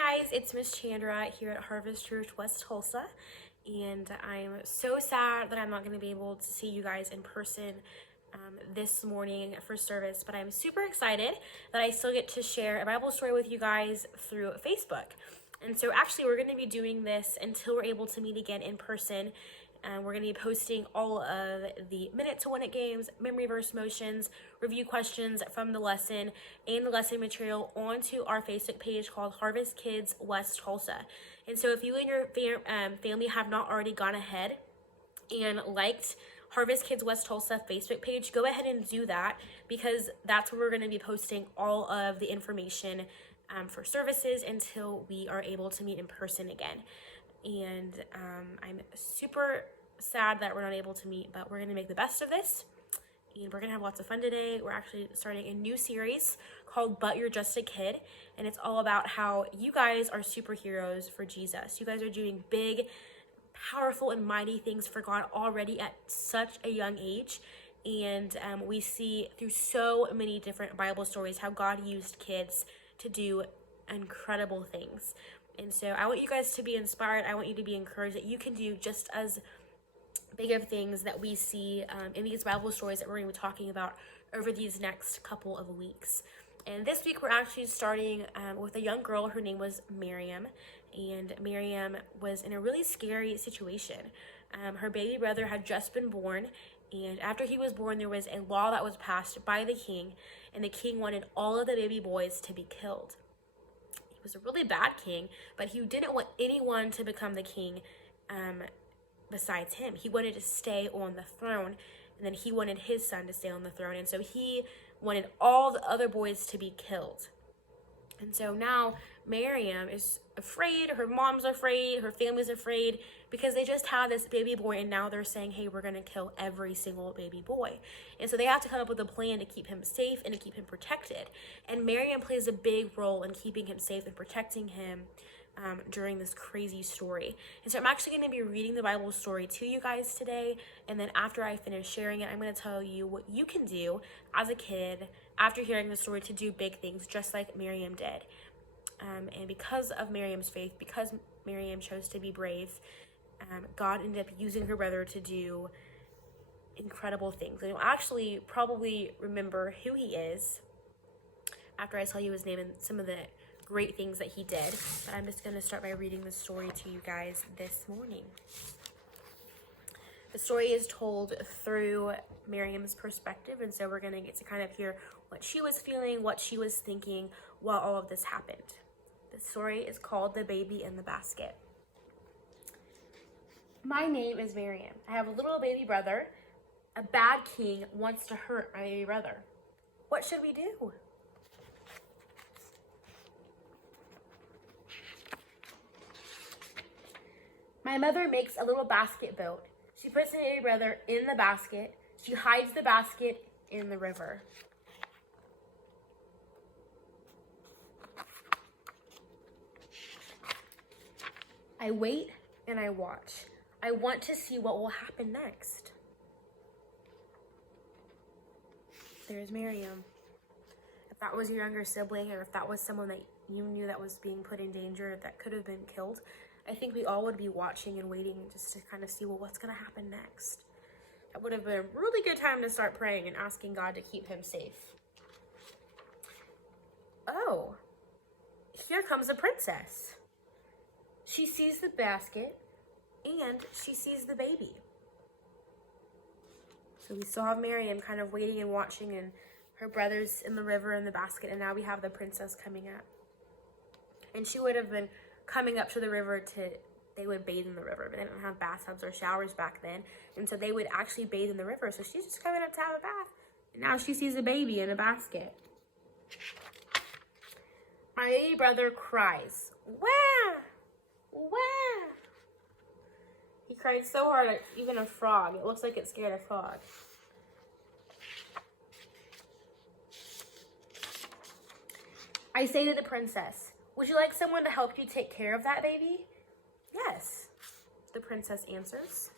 Guys, it's Miss Chandra here at Harvest Church West Tulsa, and I'm so sad that I'm not going to be able to see you guys in person this morning for service, but I'm super excited that I still get to share a Bible story with you guys through Facebook. And so actually we're going to be doing this until we're able to meet again in person. We're going to be posting all of the minute to win it games, memory verse motions, review questions from the lesson, and the lesson material onto our Facebook page called Harvest Kids West Tulsa. And so if you and your family have not already gone ahead and liked Harvest Kids West Tulsa Facebook page, go ahead and do that, because that's where we're going to be posting all of the information for services until we are able to meet in person again. And I'm super sad that we're not able to meet, but we're going to make the best of this, and we're going to have lots of fun today. We're actually starting a new series called But You're Just a Kid, and it's all about how you guys are superheroes for Jesus. You guys are doing big, powerful, and mighty things for God already at such a young age. And we see through so many different Bible stories how God used kids to do incredible things. And so I want you guys to be inspired. I want you to be encouraged that you can do just as big of things that we see in these Bible stories that we're going to be talking about over these next couple of weeks. And this week we're actually starting with a young girl. Her name was Miriam. And Miriam was in a really scary situation. Her baby brother had just been born. And after he was born, there was a law that was passed by the king. And the king wanted all of the baby boys to be killed. He was a really bad king, but he didn't want anyone to become the king besides him. He wanted to stay on the throne, and then he wanted his son to stay on the throne. And so he wanted all the other boys to be killed. And so now Miriam is afraid, her mom's afraid, her family's afraid, because they just had this baby boy, and now they're saying, hey, we're going to kill every single baby boy. And so they have to come up with a plan to keep him safe and to keep him protected. And Miriam plays a big role in keeping him safe and protecting him during this crazy story. And so I'm actually going to be reading the Bible story to you guys today, and then after I finish sharing it, I'm going to tell you what you can do as a kid after hearing the story to do big things just like Miriam did. And because of Miriam's faith, because Miriam chose to be brave, God ended up using her brother to do incredible things. And you'll actually probably remember who he is after I tell you his name and some of the great things that he did. But I'm just going to start by reading the story to you guys this morning. The story is told through Miriam's perspective, and so we're going to get to kind of hear what she was feeling, what she was thinking while all of this happened. The story is called The Baby in the Basket. My name is Miriam. I have a little baby brother. A bad king wants to hurt my baby brother. What should we do? My mother makes a little basket boat. She puts the baby brother in the basket. She hides the basket in the river. I wait and I watch. I want to see what will happen next. There's Miriam. If that was your younger sibling, or if that was someone that you knew that was being put in danger, that could have been killed, I think we all would be watching and waiting just to kind of see, well, what's going to happen next? That would have been a really good time to start praying and asking God to keep him safe. Oh, here comes a princess. She sees the basket and she sees the baby. So we still have Miriam kind of waiting and watching, and her brother's in the river in the basket, and now we have the princess coming up. And she would have been coming up to the river they would bathe in the river, but they didn't have bathtubs or showers back then, and so they would actually bathe in the river. So she's just coming up to have a bath, and now she sees a baby in a basket. My baby brother cries, wah, wah. He cried so hard that even a frog, it looks like it scared a frog. I say to the princess, would you like someone to help you take care of that baby? Yes, the princess answers.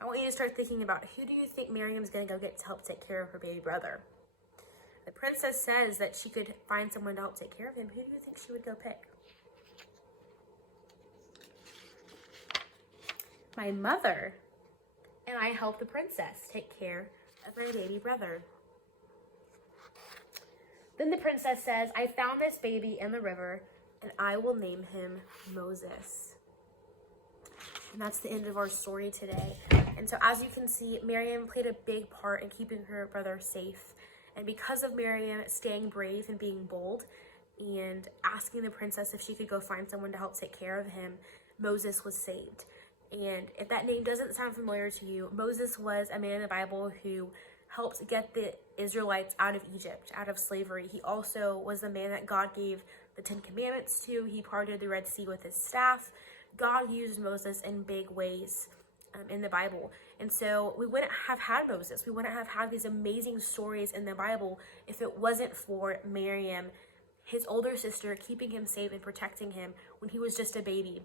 I want you to start thinking about, who do you think Miriam's going to go get to help take care of her baby brother? The princess says that she could find someone to help take care of him. Who do you think she would go pick? my mother, and I help the princess take care of my baby brother. Then the princess says, I found this baby in the river, and I will name him Moses. And that's the end of our story today. And so as you can see, Miriam played a big part in keeping her brother safe. And because of Miriam staying brave and being bold and asking the princess if she could go find someone to help take care of him, Moses was saved. And if that name doesn't sound familiar to you, Moses was a man in the Bible who helped get the Israelites out of Egypt, out of slavery. He also was the man that God gave the 10 Commandments to. He parted the Red Sea with his staff. God used Moses in big ways in the Bible. And so we wouldn't have had Moses. We wouldn't have had these amazing stories in the Bible if it wasn't for Miriam, his older sister, keeping him safe and protecting him when he was just a baby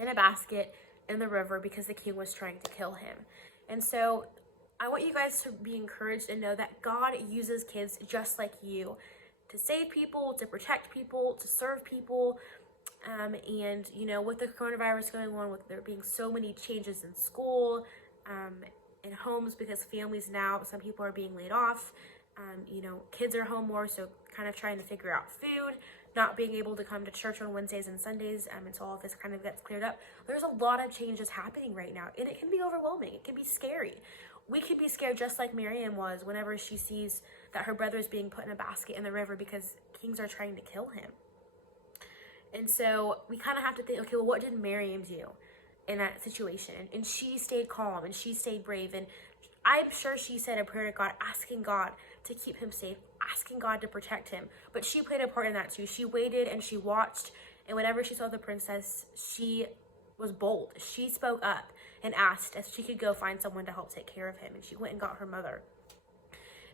in a basket in the river because the king was trying to kill him. And so I want you guys to be encouraged and know that God uses kids just like you to save people, to protect people, to serve people. And, you know, with the coronavirus going on, with there being so many changes in school, in homes, because families now, some people are being laid off, you know, kids are home more, so kind of trying to figure out food, not being able to come to church on Wednesdays and Sundays until all of this kind of gets cleared up. There's a lot of changes happening right now, and it can be overwhelming. It can be scary. We could be scared just like Miriam was whenever she sees that her brother is being put in a basket in the river because kings are trying to kill him. And so we kind of have to think, okay, well, what did Miriam do in that situation? And she stayed calm and she stayed brave. And I'm sure she said a prayer to God, asking God to keep him safe, asking God to protect him. But she played a part in that too. She waited and she watched. And whenever she saw the princess, she was bold. She spoke up and asked if she could go find someone to help take care of him. And she went and got her mother.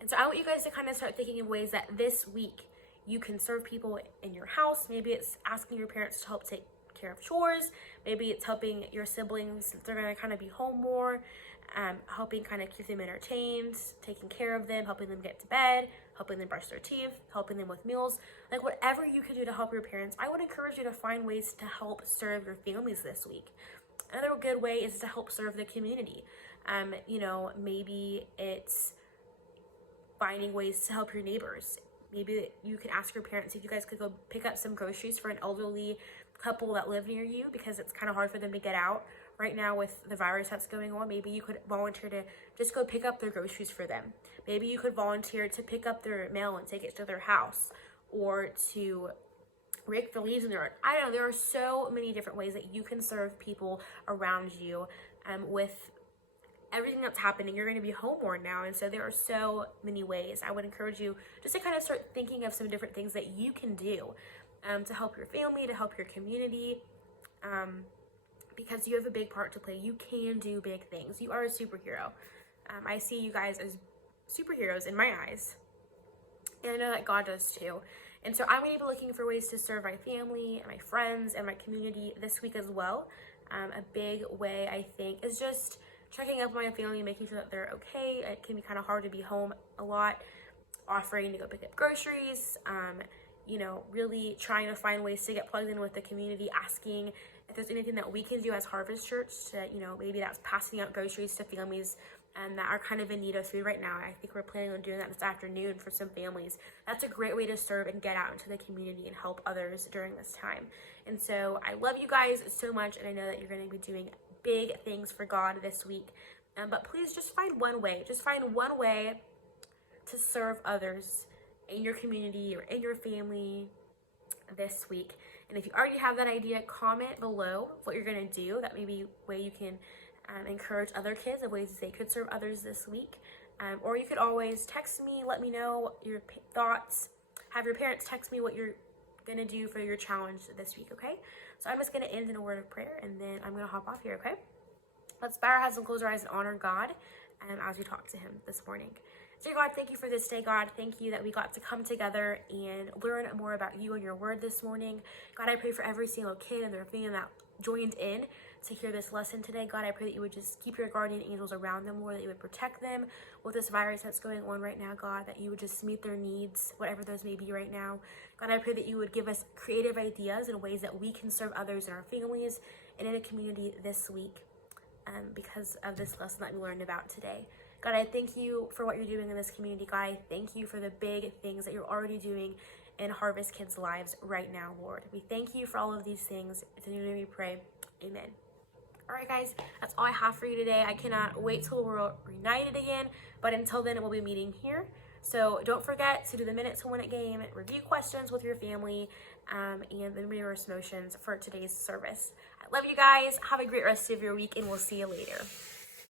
And so I want you guys to kind of start thinking of ways that this week you can serve people in your house. Maybe it's asking your parents to help take care of chores. Maybe it's helping your siblings since they're going to kind of be home more, helping kind of keep them entertained, taking care of them, helping them get to bed, helping them brush their teeth, helping them with meals. Like whatever you can do to help your parents, I would encourage you to find ways to help serve your families this week. Another good way is to help serve the community. You know, maybe it's finding ways to help your neighbors. Maybe you could ask your parents if you guys could go pick up some groceries for an elderly couple that live near you because it's kind of hard for them to get out right now with the virus that's going on. Maybe you could volunteer to just go pick up their groceries for them. Maybe you could volunteer to pick up their mail and take it to their house, or to rake the leaves in their yard. I don't know, there are so many different ways that you can serve people around you with everything that's happening. You're going to be home more now, and so there are so many ways. I would encourage you just to kind of start thinking of some different things that you can do to help your family, to help your community, because you have a big part to play. You can do big things. You are a superhero. I see you guys as superheroes in my eyes, and I know that God does too. And so I'm going to be looking for ways to serve my family and my friends and my community this week as well. A big way, I think, is just checking up on my family, making sure that they're okay. It can be kind of hard to be home a lot, offering to go pick up groceries, you know, really trying to find ways to get plugged in with the community, asking if there's anything that we can do as Harvest Church to, you know, maybe that's passing out groceries to families that are kind of in need of food right now. I think we're planning on doing that this afternoon for some families. That's a great way to serve and get out into the community and help others during this time. And so I love you guys so much, and I know that you're going to be doing big things for God this week. But please just find one way. Just find one way to serve others in your community or in your family this week. And if you already have that idea, comment below what you're going to do. That may be a way you can encourage other kids of ways they could serve others this week. Or you could always text me, let me know your thoughts. Have your parents text me what you're going to do for your challenge this week, okay? So I'm just going to end in a word of prayer, and then I'm going to hop off here, okay? Let's bow our heads and close our eyes and honor God as we talk to him this morning. Dear God, thank you for this day, God. Thank you that we got to come together and learn more about you and your word this morning. God, I pray for every single kid and their family that joined in to hear this lesson today. God, I pray that you would just keep your guardian angels around them, Lord, that you would protect them with this virus that's going on right now, God, that you would just meet their needs, whatever those may be right now. God, I pray that you would give us creative ideas and ways that we can serve others in our families and in a community this week. because of this lesson that we learned about today. God, I thank you for what you're doing in this community. God, I thank you for the big things that you're already doing in Harvest Kids' lives right now, Lord. We thank you for all of these things. It's in your name we pray. Amen. All right, guys, that's all I have for you today. I cannot wait till we're reunited again, but until then, we'll be meeting here. So don't forget to do the Minute to Win It game, review questions with your family, and the reverse motions for today's service. I love you guys. Have a great rest of your week, and we'll see you later.